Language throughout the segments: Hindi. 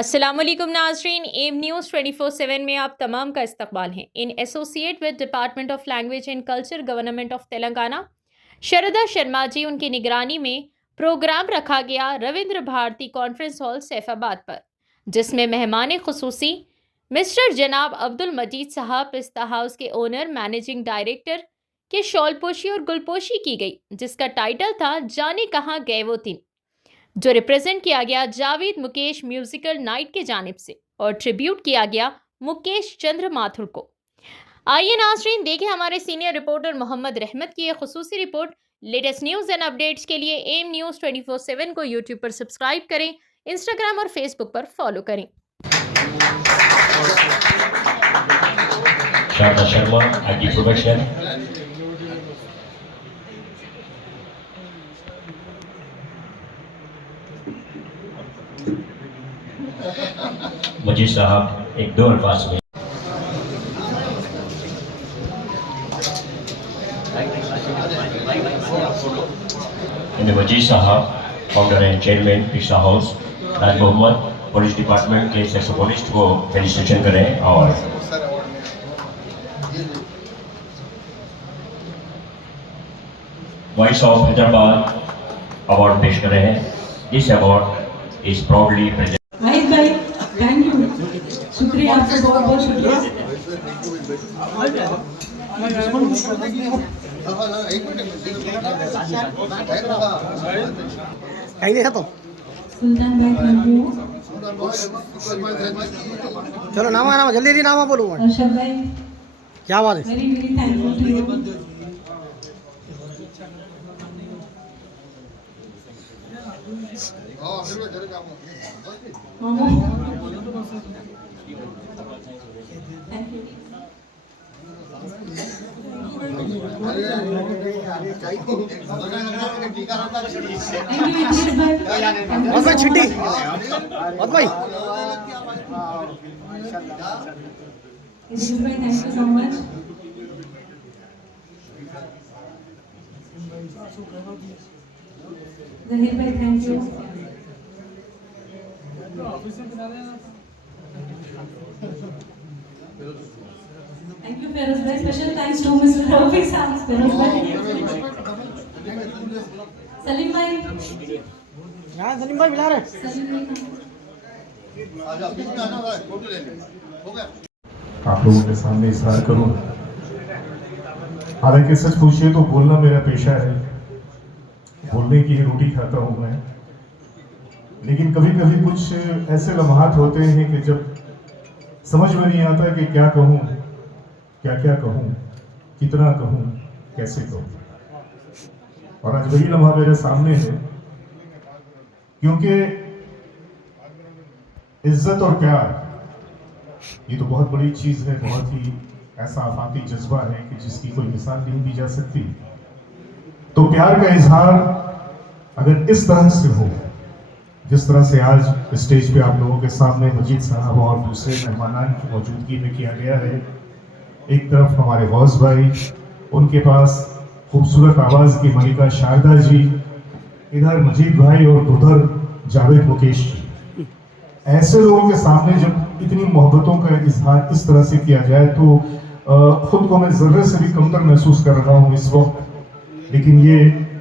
अस्सलामुअलैकुम नाज़रीन, एम न्यूज़ 24/7 में आप तमाम का इस्तकबाल है। In associate with department of language and culture government of Telangana Sharda Sharma ji उनकी निगरानी में प्रोग्राम रखा गया रविंद्र भारती कॉन्फ्रेंस हॉल सैफाबाद पर, जिसमें मेहमान खुसूसी मिस्टर जनाब अब्दुल मजीद साहब पिस्ता हाउस के ओनर मैनेजिंग डायरेक्टर के शॉलपोशी और गुलपोशी की गई, जिसका टाइटल था जाने कहाँ गए वो दिन, जो रिप्रेजेंट किया गया जावेद मुकेश म्यूजिकल नाइट के जानिब से और ट्रिब्यूट किया गया मुकेश चंद्र माथुर को। आइए नाज़रीन देखें हमारे सीनियर रिपोर्टर मोहम्मद रहमत की यह खुसूसी report. Latest news and updates के लिए एम न्यूज़ 24/7 को यूट्यूब पर सब्सक्राइब करें, इंस्टाग्राम और फेसबुक पर फॉलो करें। Sharda Sharma IT production. मजीद साहब एक दो अल्फाज में मजीद साहब founder and chairman Pista House Raj Mohammed police department के सेक्सोफोनिस्ट को फेलिसिटेशन करें और वॉइस ऑफ हैदराबाद अवार्ड पेश कर रहे हैं। This award is proudly present. भाई थैंक यू, शुक्रिया आपका, बहुत बहुत शुक्रिया। सुल्तान भाई थैंक यू। चलो नामा जल्दी नामा बोलो। अर्शद भाई क्या बात है। Very very thankful to you. Thank you. बहुत भाई छिट्टी बहुत भाई thank you so much. Zaheer भाई thank you. Thank you Feroz भाई। Special thanks to mister Rafiq साहब, फेरोज भाई, सलीम भाई। यहाँ सलीम भाई मिला रहे। सलीम भाई आप लोगों के सामने इजहार करूं। हालांकि सच पूछिए तो बोलना मेरा पेशा है, बोलने की ही रोटी खाता हूं मैं। लेकिन कभी कभी कुछ ऐसे लम्हात होते हैं कि जब समझ में नहीं आता कि क्या कहूं, क्या क्या कहूं, कितना कहूं, कैसे कहूं। और आज वही लम्हा मेरे सामने है, क्योंकि इज्जत और प्यार ये तो बहुत बड़ी चीज है, बहुत ही ऐसा आफाकी जज्बा है कि जिसकी कोई मिसाल नहीं दी जा सकती। तो प्यार का इजहार अगर इस तरह से हो, जिस तरह से आज स्टेज पे आप लोगों के सामने मजीद साहब और दूसरे मेहमानान की मौजूदगी में किया गया है, एक तरफ हमारे गौस भाई, उनके पास खूबसूरत आवाज की मलिका शारदा जी, इधर मजीद भाई और उधर जावेद मुकेश जी, ऐसे लोगों के सामने जब इतनी मोहब्बतों का इजहार इस तरह से किया जाए तो खुद को मैं जर्रे से भी कमतर महसूस कर रहा हूँ इस वक्त। लेकिन ये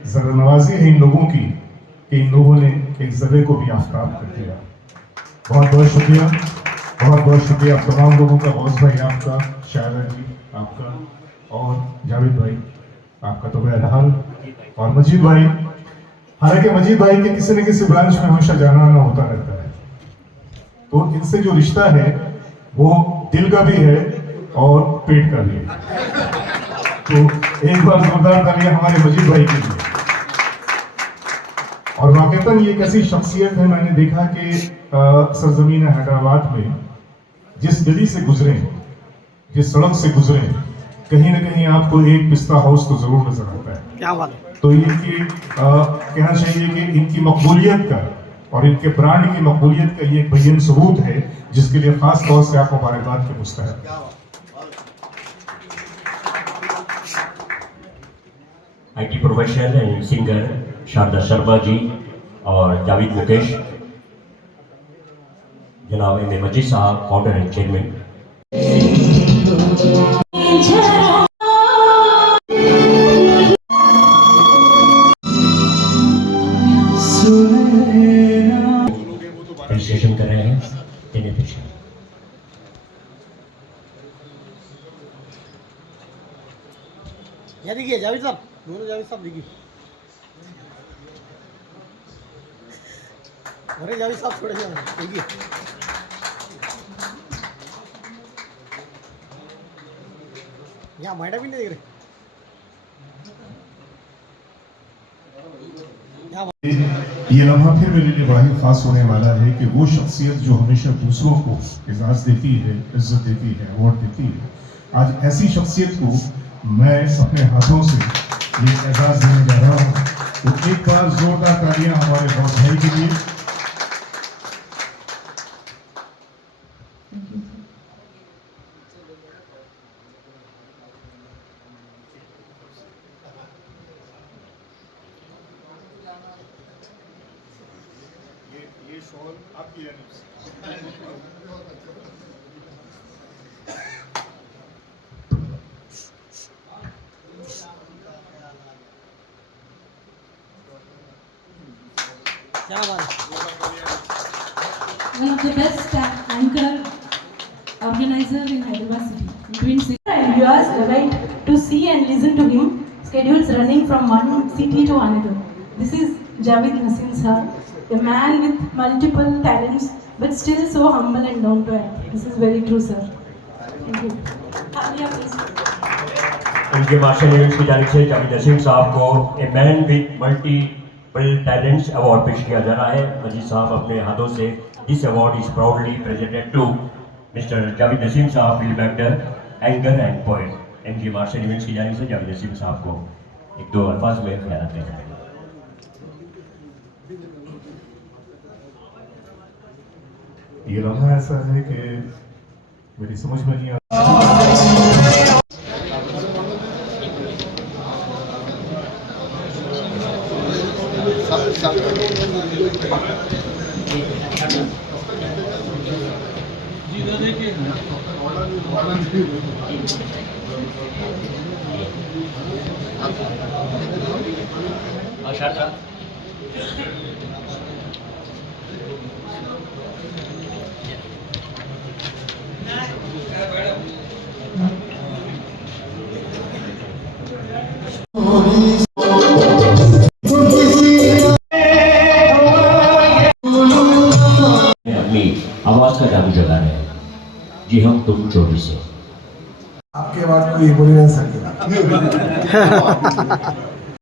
जर्रा नवाजी है इन लोगों की कि इन लोगों ने एक जर्रे को भी आफ्ताब कर दिया। बहुत बहुत शुक्रिया, बहुत बहुत शुक्रिया आप तमाम लोगों का। गौस भाई आपका, शायरा जी आपका, और जावेद भाई आपका तो बहरहाल, और मजीद भाई। हालांकि मजीद भाई के किसी न किसी ब्रांच में हमेशा जाना आना होता रहता है, तो इनसे जो रिश्ता है वो दिल का भी है और पेट का भी है। तो एक बार जोरदार तालियां हमारे मजीद भाई के लिए। और वाकईतन ये एक ऐसी शख्सियत है, मैंने देखा कि सरजमीन हैदराबाद में जिस गली से गुजरे, जिस सड़क से गुजरे, कहीं ना कहीं आपको एक पिस्ता हाउस तो जरूर नजर आता है। क्या बात है। तो ये कि कहना चाहिए कि इनकी मकबूलियत का और इनके ब्रांड की मकबूलियत का ये एक बेहद सबूत है, जिसके लिए खास तौर से आप मुबारकबाद के मुस्तहक। IT professional and singer Sharda Sharma ji और जावेद मुकेश जनाब एम मजीद साहब फाउंडर एंड चेयरमैन। रजिस्ट्रेशन कर रहे हैं इन्हें पीछे। यहाँ देखिए जावेद साहब, दोनों जावेद साहब देखिए। अरे जावेद साहब थोड़े जाओ देखिए। यहाँ मैडा भी नहीं देख रहे। ये लम्हा फिर मेरे लिए बड़ा ही खास होने वाला है कि वो शख्सियत जो हमेशा दूसरों को एजाज़ देती है, इज्जत देती है, अवार्ड देती है, आज ऐसी शख्सियत को मैं अपने हाथों से ये एजाज़ देने जा रहा हूँ। तो एक बार जोरदार तालियां हमारे बॉस भाई के लिए। ये शॉल आपकी क्या बात है। One of the best anchor organizer in Hyderabad city. In Twin City. And viewers right to see and listen to him. Schedules running from one city to another. This is Javed Nasim sir, a man with multiple talents, but still so humble and down to earth. This is very true, sir. Thank you. Alia, please. इनके मार्शल इवेंट्स की जानिब से जावेद नसीम साहब को a man with multiple talents award पेश किया जा रहा है। मजीद साहब अपने हाथों से this award is proudly presented to mister Javed Naseem साहब, film actor, anchor and poet. इनके मार्शल इवेंट्स की जानिब से जावेद नसीम साहब को एक दो अल्फाज में ख्याल देना है। ये लम्हा ऐसा है कि मेरी समझ में नहीं आता। अपनी आवाज का जादू जगा रहे हैं। जी हम तुम 24 है। आपके बाद कोई बोल नहीं सकता।